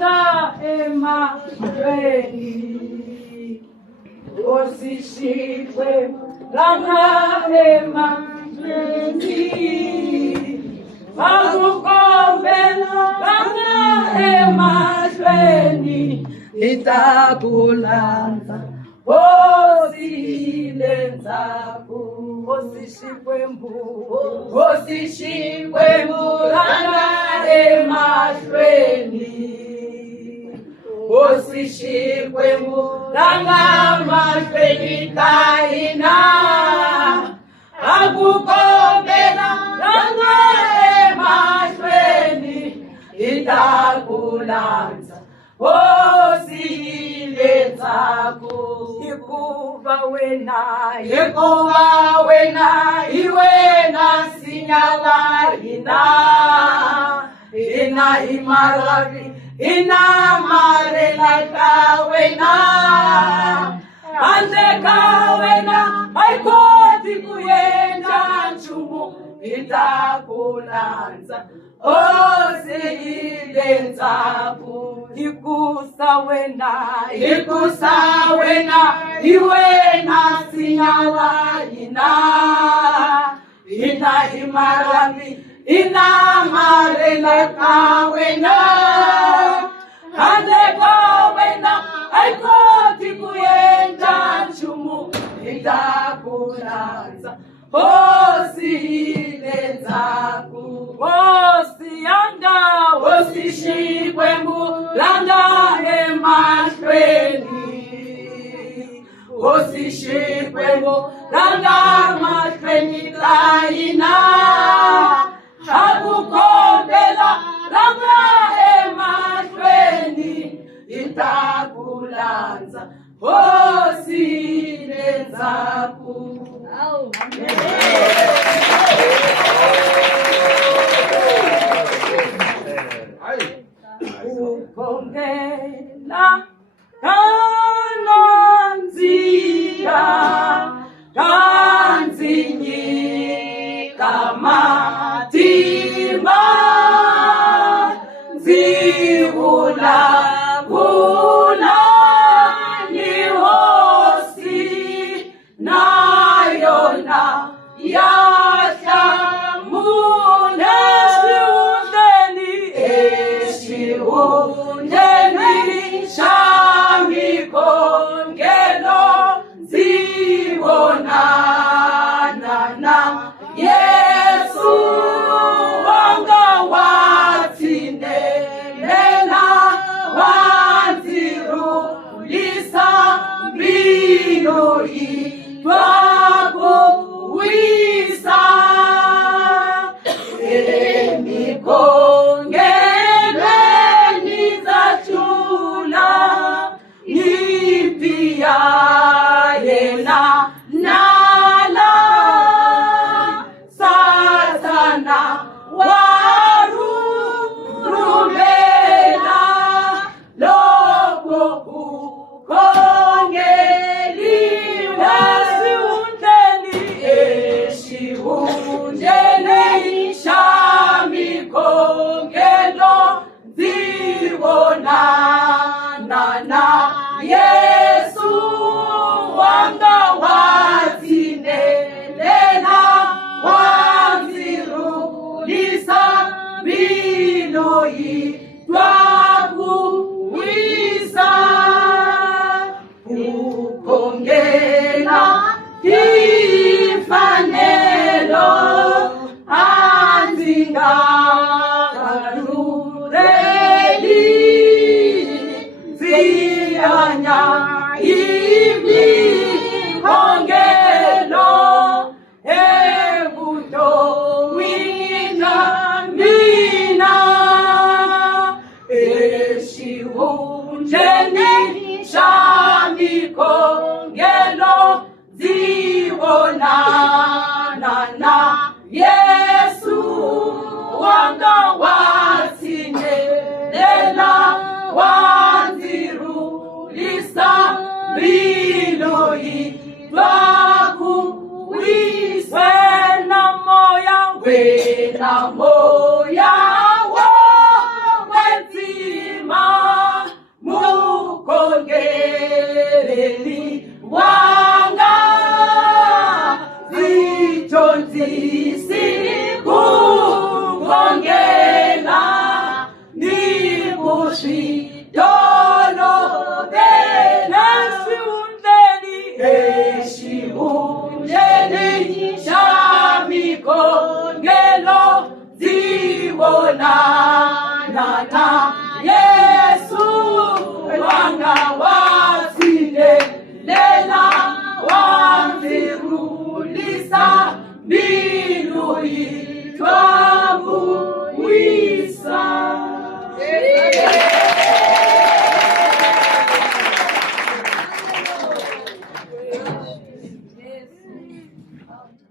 langa emashweni, osishikwe langa emashweni, akukombela langa emashweni, itakulanza osilenzaku, osishikwembu langa emashweni, osishikwembu langa emashweni kaina, akukombela langa emashweni, itakulanza osilenzaku. Yekuva wena iwena sinyala ina imaravi ina marela kawena ande kawena aikoti kuyenda nchumu itakulanza osilenzaku. Ikusawena iwena sinyala ina imarami ina marela kawena ande kawena aikoti kuyenda nchumu itakulanza osilenzaku. Osishikwembu langa emashweni, osishikwembu langa emashweni kaina, akukombela langa emashweni, itakulanza osilenzaku. Ukongela kananzia kanzinyi kamatima nzihula hula nihosi nayona yasha mune undeni shamiko ngelo zibonana Yesu wanga watsindelela wanzirulisa mbino itwakuwisa yena nala satana warurumela loko ukongeliwe eshiundeni shamikongelo zibonana Yesu wanga watsindelela wanzirulisa mbino itwakuwisa. Ukongela ifanelo anzingarureli ziyanya imihongelo ebutowina mina eshiundeni shamikongelo zibonana Yesu wanga watsindelela